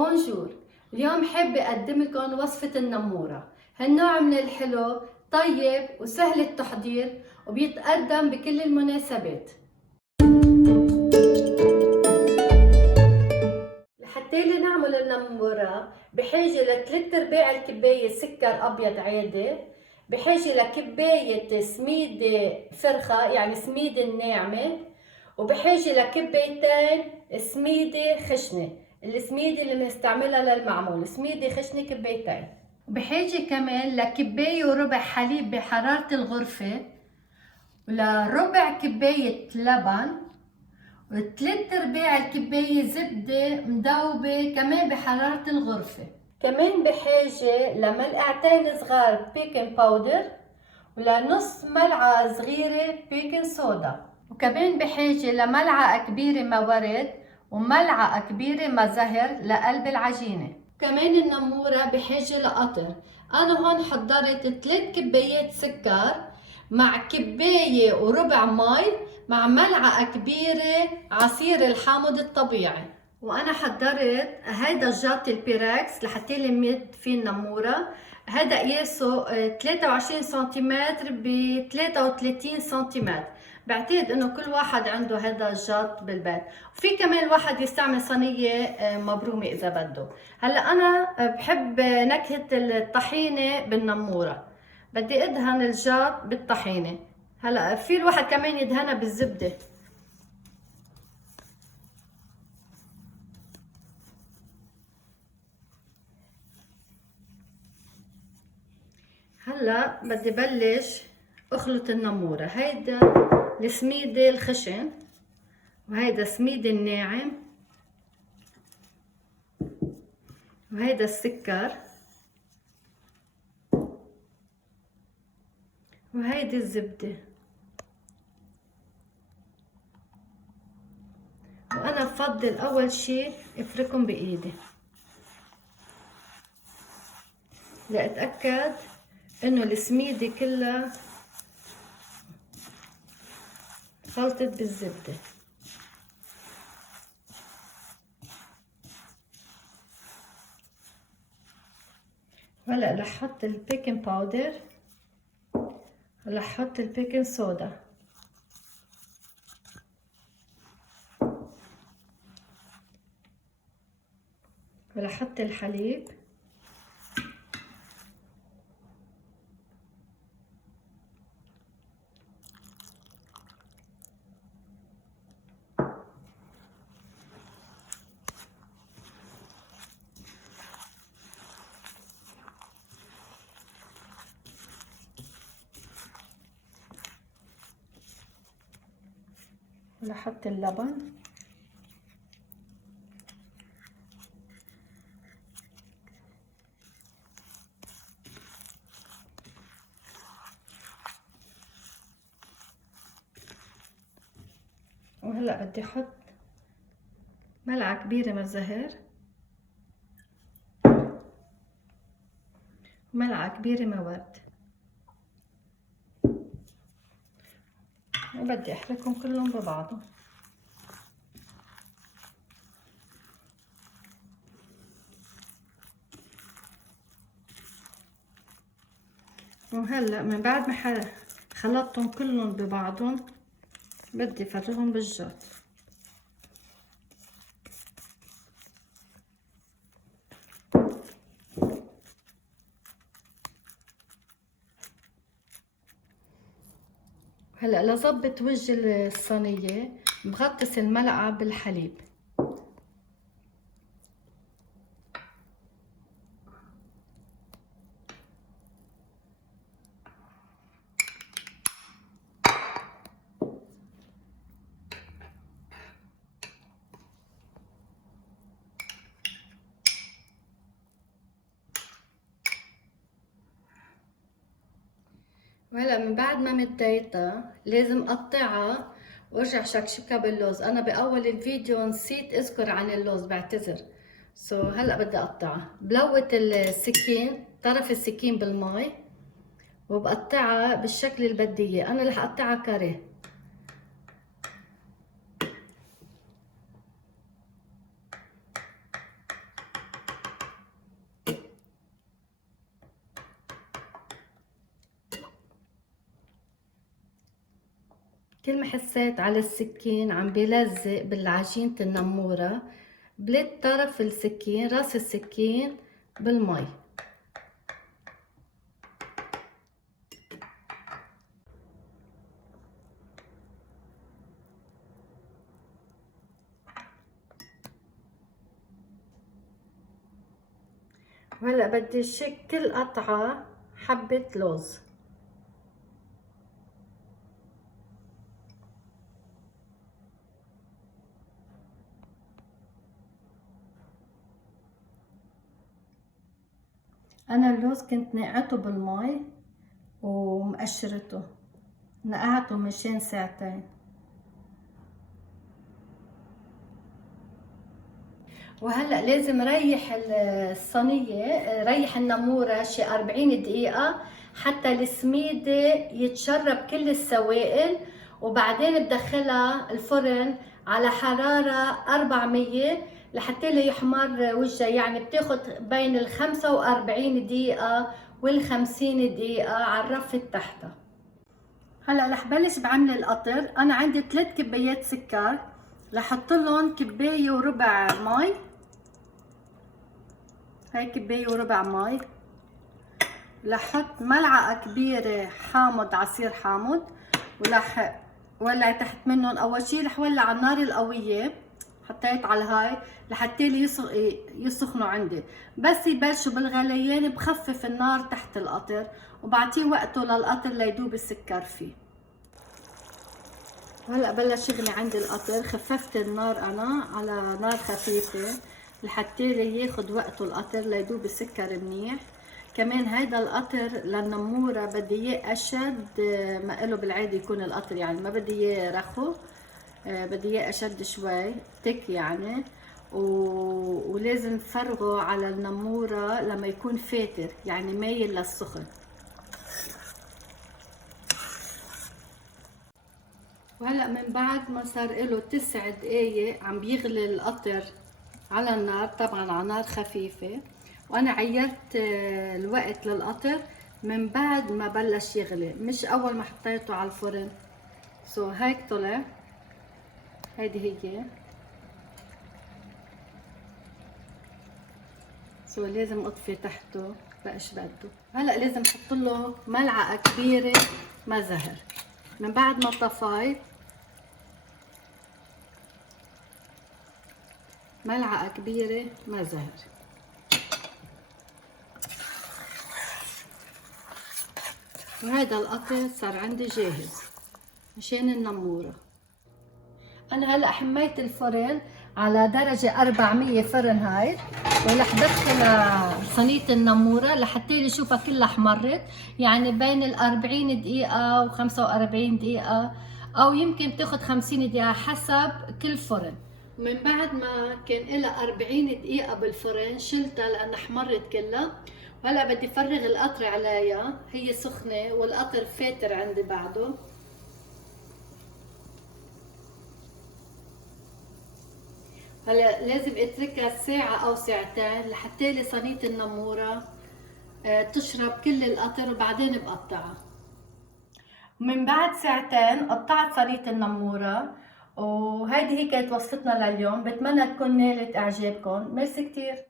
بونجور. اليوم حابة أقدم لكم وصفة النمورة. هالنوع من الحلو طيب وسهل التحضير وبيتقدم بكل المناسبات. لحتى نعمل النمورة بحاجة ل3/4 الكباية سكر أبيض عادي، بحاجة لكباية سميدة فرخة يعني سميدة ناعمة، وبحاجة لكبايتين سميدة خشنة. السميدة اللي بنستعملها للمعمول سميدة خشنة كبايتين، وبحاجة كمان لكباية وربع حليب بحرارة الغرفة، ولربع كباية لبن، و3/4 الكباية زبدة مذوبة كمان بحرارة الغرفة. كمان بحاجة لملعقتين صغار بيكنج باودر، ولنص ملعقة صغيرة بيكنج صودا، وكمان بحاجة لملعقة كبيرة ما ورد وملعقة كبيرة ما زهر لقلب العجينة. كمان النمورة بحاجة لقطر. أنا هون حضرت 3 كبايات سكر مع كباية وربع مي مع ملعقة كبيرة عصير الحامض الطبيعي. وأنا حضرت هيدا جات البيركس لحتى لميت فيه النمورة. هذا قياسه 23 سنتيمتر ب 33 سنتيمتر. بعتقد انه كل واحد عنده هذا الجات بالبيت، وفي كمان الواحد يستعمل صينيه مبرومه اذا بده. هلا انا بحب نكهه الطحينه بالنموره، بدي ادهن الجات بالطحينه. هلا في الواحد كمان يدهنها بالزبده. هلا بدي بلش اخلط النموره. هيدا السميده الخشن وهيدا السميد الناعم وهيدا السكر وهيدي الزبدة. وانا بفضل اول شي افركهم بايدي لاتأكد انه السميدة كلها خلطت بالزبدة. هلا رح احط البيكنج باودر، هلا احط البيكنج صودا، هلا احط الحليب، هلا احط اللبن، وهلا بدي احط ملعقة كبيرة من الزهر وملعقة كبيرة من ورد، وبدي احركهم كلهم ببعضهم. وهلا من بعد ما خلطتهم كلهم ببعضهم بدي افرغهم بالجات. هلا لظبط وجه الصينية بغطس الملعقة بالحليب. وهلا من بعد ما مديتها لازم اقطعها وارجع شكشكها باللوز. انا باول الفيديو نسيت اذكر عن اللوز، بعتذر. هلا بدي اقطعها. بلوت السكين طرف السكين بالمي وبقطعها بالشكل اللي بدي اياه. انا رح اقطعها كاريه. كل ما حسيت على السكين عم بيلزق بالعجينة النمورة، بلت طرف السكين، راس السكين بالمي. وهلا بدي شك كل قطعة حبة لوز. انا اللوز كنت نقعته بالمي ومقشرته، نقعته مشان ساعتين. وهلا لازم ريح الصينية، ريح النمورة شي 40 دقيقة حتى السميدة يتشرب كل السوائل، وبعدين بدخلها الفرن على حرارة 400 لحتى له يحمر وجهها. يعني بتاخد بين ال 45 دقيقة وال 50 دقيقة على الرف تحتها. هلا رح بلش بعمل القطر. انا عندي 3 كبايات سكر، رح احط لهم كباية وربع مي. هاي كباية وربع مي. رح احط ملعقة كبيرة حامض، عصير حامض، ورح ولع تحت منهم. اول شي رح ولع على النار القوية، حطيت على هاي لحتى لي يسخنوا عندي. بس يبلشوا بالغليان بخفف النار تحت القطر، وبعطيه وقته للقطر ليدوب السكر فيه. هلا بلش يغلي عندي القطر، خففت النار انا على نار خفيفة لحتى لي ياخد وقته القطر ليدوب السكر منيح. كمان هيدا القطر للنمورة بدي اياه اشد ما له بالعادة يكون القطر، يعني ما بدي اياه رخو، بدي اياه اشد شوي تك يعني. ولازم فرغه على النمورة لما يكون فاتر، يعني مايل للسخن. وهلا من بعد ما صار له 9 دقايق عم بيغلي القطر على النار، طبعا على نار خفيفة، وانا عيرت الوقت للقطر من بعد ما بلش يغلي، مش اول ما حطيته على الفرن. هيك طلع. هيدي هي. لازم اطفي تحته بقش بده. هلا لازم احط له ملعقة كبيرة ماء زهر. من بعد ما طفيت ملعقة كبيرة ماء زهر. وهذا القطر صار عندي جاهز مشان النمورة. انا هلا حميت الفرن على درجة 400 فرنهايت، ورح دخل صينية النمورة لحتى لي شوفها كلها احمرت، يعني بين ال 40 دقيقة و 45 دقيقة، او يمكن تاخد 50 دقيقة حسب كل فرن. من بعد ما كان لها 40 دقيقة بالفرن شلتها لأنها احمرت كلها. وهلا بدي فرغ القطر عليها، هي سخنة والقطر فاتر عندي بعده. هلا لازم اتركها ساعة او ساعتين لحتى لي صينية النمورة تشرب كل القطر، وبعدين بقطعها. من بعد ساعتين قطعت صينية النمورة، وهيدي هي كانت وصفتنا لليوم. بتمنى تكون نالت اعجابكم. ميرسي كتير.